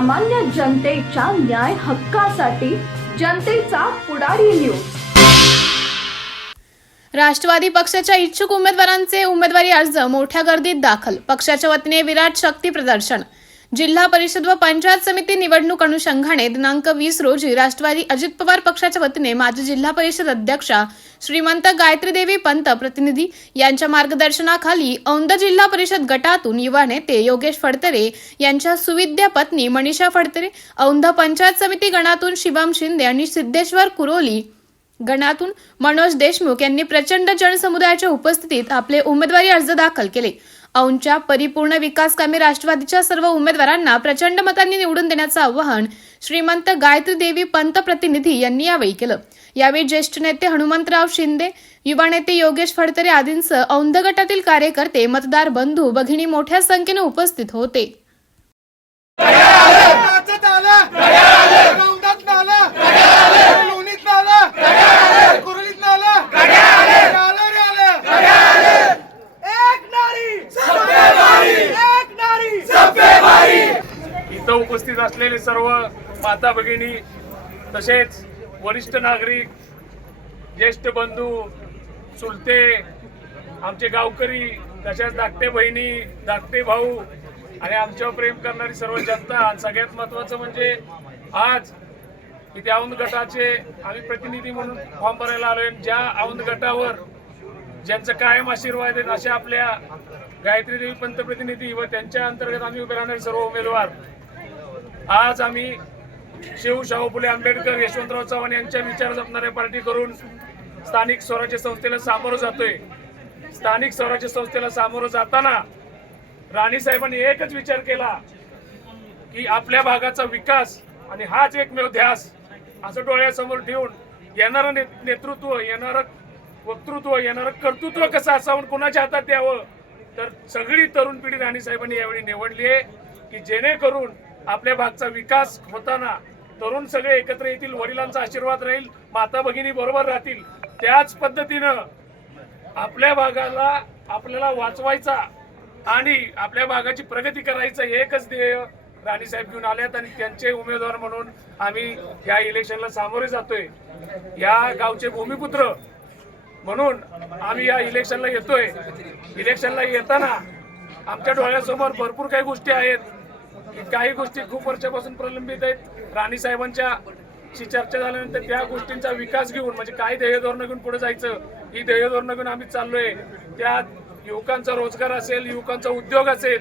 सामान्य जनतेच्या न्याय हक्कासाठी जनतेचा पुढारी न्यूज राष्ट्रवादी पक्षाच्या इच्छुक उमेदवारांचे उमेदवारी अर्ज मोठ्या गर्दीत दाखल. पक्षाच्या वतीने विराट शक्ती प्रदर्शन. जिल्हा परिषद व पंचायत समिती निवडणूक अनुषंगाने दिनांक वीस रोजी राष्ट्रवादी अजित पवार पक्षाच्या वतीने माजी जिल्हा परिषद अध्यक्षा श्रीमंत गायत्री देवी पंत प्रतिनिधी यांच्या मार्गदर्शनाखाली औंध जिल्हा परिषद गटातून युवा नेते योगेश फडतरे यांच्या सुविद्या पत्नी मनीषा फडतरे औंध पंचायत समिती गणातून शिवम शिंदे आणि सिद्धेश्वर कुरोली गणातून मनोज देशमुख यांनी प्रचंड जनसमुदायाच्या उपस्थितीत आपले उमेदवारी अर्ज दाखल केले. औंधच्या परिपूर्ण विकास कामे राष्ट्रवादीच्या सर्व उमेदवारांना प्रचंड मतांनी निवडून देण्याचं आवाहन श्रीमंत गायत्री देवी पंत प्रतिनिधी यांनी यावेळी केलं यावेळी ज्येष्ठ नेते हनुमंतराव शिंदे युवा नेते योगेश फडतरे आदींसह औंध गटातील कार्यकर्ते मतदार बंधू भगिनी मोठ्या संख्येने उपस्थित होते इथं उपस्थित असलेले सर्व माता भगिनी तसेच वरिष्ठ नागरिक ज्येष्ठ बंधू चुलते आमचे गावकरी तशाच धाकटे बहिणी धाकटे भाऊ आणि आमच्यावर प्रेम करणारी सर्व जनता आणि सगळ्यात महत्वाचं म्हणजे आज इथे औंध गटाचे आम्ही प्रतिनिधी म्हणून फॉर्म भरायला आलोय. ज्या औंध गटावर ज्यांचं कायम आशीर्वाद आहेत अशा आपल्या गायत्री देवी पंतप्रतिनिधी व त्यांच्या अंतर्गत आम्ही उभे राहणारे सर्व उमेदवार आज आम्ही शिव शाहू फुले आंबेडकर यशवंतराव चव्हाण यांच्या विचार जपणाऱ्या पार्टी करून स्थानिक स्वराज्य संस्थेला सामोरं जातोय. स्थानिक स्वराज्य संस्थेला सामोरं जाताना राणीसाहेबांनी एकच विचार केला की आपल्या भागाचा विकास आणि हाच एकमेव ध्यास असं डोळ्यासमोर ठेवून येणारं ने- नेतृत्व येणारं वक्तृत्व येणारं कर्तृत्व कसं असावं कोणाच्या हातात द्यावं तर सगळी तरुण पिढी राणीसाहेबांनी यावेळी निवडली आहे की जेणेकरून आपल्या भागचा विकास होताना तरुण सगळे एकत्र येतील वडिलांचा आशीर्वाद राहील माता भगिनी बरोबर राहतील. त्याच पद्धतीनं आपल्या भागाला आपल्याला वाचवायचा आणि आपल्या भागाची प्रगती करायचं एकच ध्येय राणीसाहेब घेऊन आल्यात आणि त्यांचे उमेदवार म्हणून आम्ही या इलेक्शनला सामोरे जातोय. या गावचे भूमिपुत्र म्हणून आम्ही या इलेक्शनला येतोय. इलेक्शनला येताना आमच्या डोळ्यासमोर भरपूर काही गोष्टी आहेत. की काही गोष्टी खूप वर्षापासून प्रलंबित आहेत. राणी साहेबांच्या ची चर्चा झाल्यानंतर त्या गोष्टींचा विकास घेऊन म्हणजे काय ध्येय धोरणं घेऊन पुढे जायचं ही ध्येय धोरणं घेऊन आम्ही चाललोय. त्यात युवकांचा रोजगार असेल युवकांचा उद्योग असेल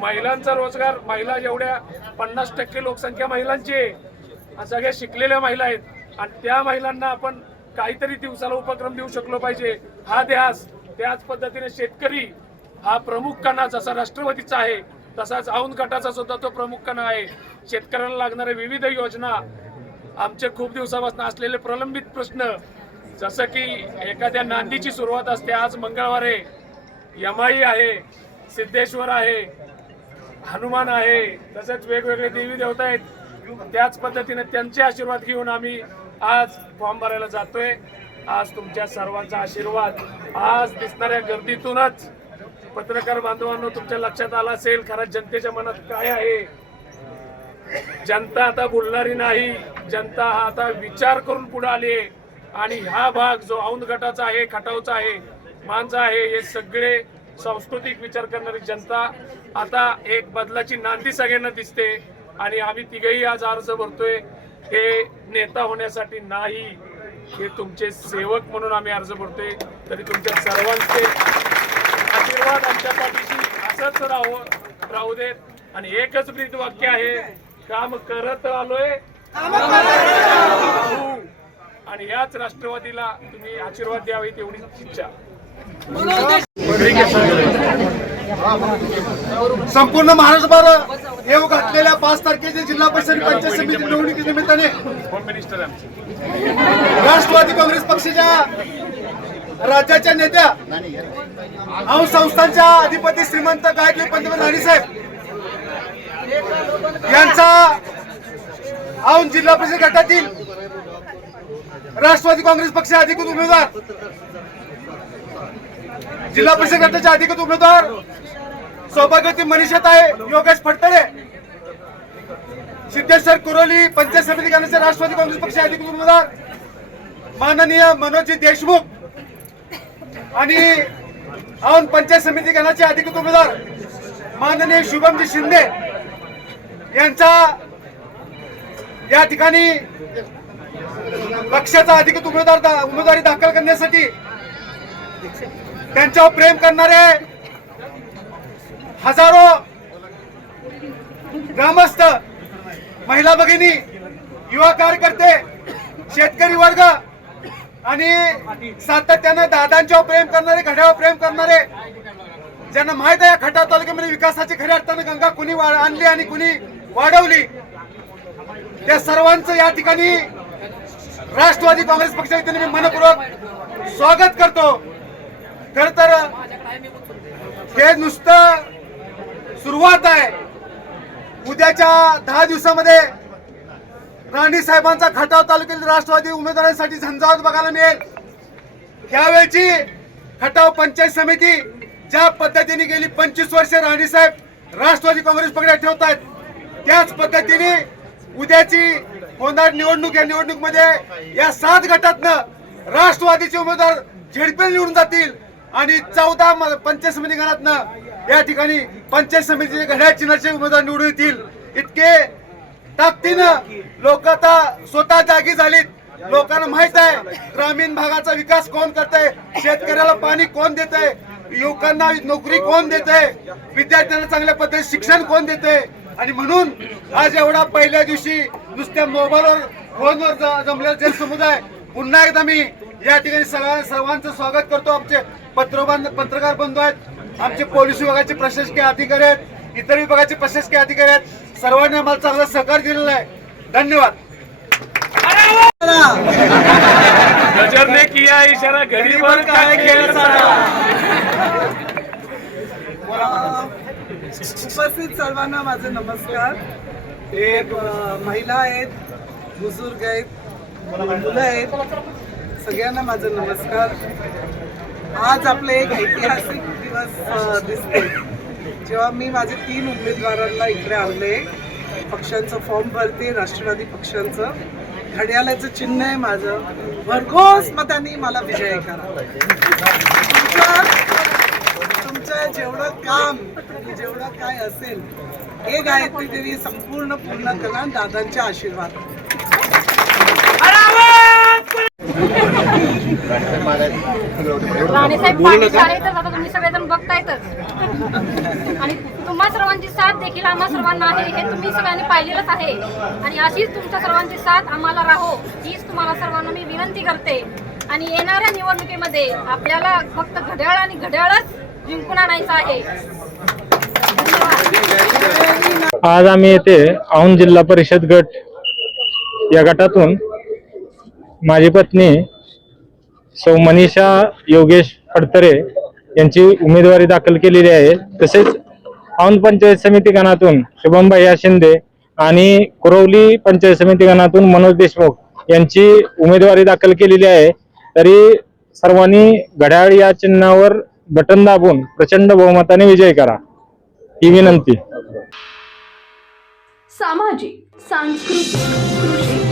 महिलांचा रोजगार महिला एवढ्या पन्नास टक्के लोकसंख्या महिलांची आहे सगळ्या शिकलेल्या महिला आहेत. आणि त्या महिलांना आपण काहीतरी दिवसाला उपक्रम देऊ शकलो पाहिजे. हा ध्यास त्याच पद्धतीने शेतकरी हा प्रमुख कणा जसा राष्ट्रवादीचा आहे. तसाच औंध गटाचा सुद्धा तो प्रमुख कणा आहे. शेतकऱ्यांना लागणाऱ्या विविध योजना. आमचे खूप दिवसापासून असलेले प्रलंबित प्रश्न जसं की एखाद्या नांदीची सुरुवात असते आज मंगळवार आहे. यमाई आहे सिद्धेश्वर आहे हनुमान आहे तसेच वेगवेगळे देवी देवता आहेत. त्याच पद्धतीने त्यांचे आशीर्वाद घेऊन आम्ही आज फॉर्म भरायला जातोय. आज तुमच्या सर्वांचा आशीर्वाद आज दिसणाऱ्या गर्दीतूनच. पत्रकार बांधवांनो तुमच्या लक्षात आला असेल खरं जनतेच्या मनात काय आहे? जनता आता बोलणारी नाही. जनता हा आता विचार करून पुढे आली आहे. आणि हा भाग जो औंध गटाचा आहे खटावचा आहे मानचा आहे हे सगळे सांस्कृतिक विचार करणारी जनता आता एक बदलाची नांदी सगळ्यांना दिसते. आणि आम्ही तिघही आज अर्ज भरतोय. हे नेता होण्यासाठी नाही. हे तुमचे सेवक म्हणून आम्ही अर्ज भरतोय. तरी तुमच्या सर्वांचे आशीर्वाद आमच्या पाठीशी असंच राहू राहू देत. आणि एकच ब्रीद वाक्य आहे काम करत आलोय. आणि याच राष्ट्रवादीला तुम्ही आशीर्वाद द्यावे तेवढी इच्छा संपूर्ण महाराष्ट्रभर येऊ घातलेल्या पाच तारखेच्या जिल्हा परिषद पंचायत समिती निवडणुकी निमित्ताने राष्ट्रवादी काँग्रेस पक्षाच्या राज्याच्या नेत्या औ संस्थांच्या अधिपती श्रीमंत गायत्री पंतप्रधान राणीसाहेब यांचा औंध जिल्हा परिषद गटातील राष्ट्रवादी काँग्रेस पक्ष अधिकृत उमेदवार. जिल्हा परिषद गटाचे अधिकृत उमेदवार सौभाग्यवती मनीषात आहे योगेश फडतरे. सिद्धेश्वर कुरोली पंचायत समिती गणाचे राष्ट्रवादी काँग्रेस पक्ष अधिकृत उमेदवार. माननीय मनोजी देशमुख. आणि औन पंचायत समिती गणाचे अधिकृत उमेदवार माननीय शुभमजी शिंदे यांचा या ठिकाणी पक्षाचा अधिकृत उमेदवार दा- उमेदवारी दाखल करण्यासाठी त्यांच्यावर प्रेम करणारे हजारो ग्रामस्थ महिला भगिनी युवा कार्यकर्ते शेतकरी वर्ग आणि सातत्यानं दादांच्यावर प्रेम करणारे घड्यावर प्रेम करणारे ज्यांना माहीत आहे या तालुक्यामध्ये विकासाची खऱ्या अर्थानं गंगा कुणी आणली आणि कुणी वाढवली त्या सर्वांचं या ठिकाणी राष्ट्रवादी काँग्रेस पक्षाच्या वतीने मी मनपूर्वक स्वागत करतो. खर तर हे नुसतं सुरुवात आहे. उद्याच्या दहा दिवसामध्ये राणी साहेबांचा खटाव तालुक्यातील राष्ट्रवादी उमेदवारांसाठी झंझावत बघायला मिळेल. यावेळची खटाव पंचायत समिती ज्या पद्धतीने गेली पंचवीस वर्षे राणी साहेब राष्ट्रवादी काँग्रेस पकडे ठेवत आहेत त्याच पद्धतीने उद्याची होणार निवडणूक या निवडणूकमध्ये या सात गटातनं राष्ट्रवादीचे उमेदवार झेडपेल निवडून जातील आणि चौदा पंचायत समिती गणातनं या ठिकाणी पंचायत समितीचे घड्याळ चिन्हाचे उमेदवार निवडून येतील. इतके ताकदीनं लोक आता स्वतः जागी झालीत. लोकांना माहीत आहे ग्रामीण भागाचा विकास कोण करतंय? शेतकऱ्याला पाणी कोण देत आहे युवकांना नोकरी कोण देत आहे विद्यार्थ्यांना चांगल्या पद्धतीने शिक्षण कोण देते आणि म्हणून आज एवढा पहिल्या दिवशी नुसत्या मोबाईलवर फोनवर ज- जमलेला जनसमुदाय पुन्हा एकदा मी या ठिकाणी सगळ्या सर्वांचं स्वागत करतो. आमचे पत्रबांध पत्रकार बंधू आहेत आमचे पोलीस विभागाचे प्रशासकीय अधिकारी आहेत इतर विभागाचे प्रशासकीय अधिकारी आहेत. सर्वांनी आम्हाला चांगला सहकार्य दिलेला आहे. धन्यवाद. नजर ने किया इशारा घड़ी भर काय खेळ सारा? उपस्थित सर्वांना माझे नमस्कार. एक महिला आहेत बुजुर्ग आहेत मुलं आहेत. सगळ्यांना माझे नमस्कार. आज आपले एक ऐतिहासिक दिवस दिसते जेव्हा मी माझे तीन उमेदवारांना इकडे आणले पक्षांचं फॉर्म भरते राष्ट्रवादी पक्षांचं घड्याळाचं चिन्ह आहे माझं. भरघोस मतांनी मला विजय करा. तुमचं तुमचं जेवढं काम जेवढं काय असेल हे गायत्री देवी संपूर्ण पूर्ण करा दादांच्या आशीर्वाद. राणेसाहेब पाटील शाळेतच आता तुम्ही सगळेजण बघतायतच. आणि तुम्हा सर्वांची साथ देखील आम्हा सर्वांना आहे हे तुम्ही सगळ्यांनी पाहिलेलंच आहे. आणि अशीच तुमच्या सर्वांची साथ आम्हाला राहो हीच तुम्हाला सर्वांना मी विनंती करते. आणि येणाऱ्या निवडणुकीमध्ये आपल्याला फक्त घड्याळ आणि घड्याळच जिंकून आणायचं आहे. आज आम्ही येथे औंध जिल्हा परिषद गट या गटातून माझी पत्नी सौ मनीषा योगेश फडतरे यांची उमेदवारी दाखल केलेली आहे. तसेच औंध पंचायत समिती गणातून शुभम भैया शिंदे आणि कुरवली पंचायत समिती गणातून मनोज देशमुख यांची उमेदवारी दाखल केलेली आहे. तरी सर्वांनी घड्याळ या चिन्हावर बटन दाबून प्रचंड बहुमताने विजय करा. ही विनंती. सामाजिक सांस्कृतिक कृषी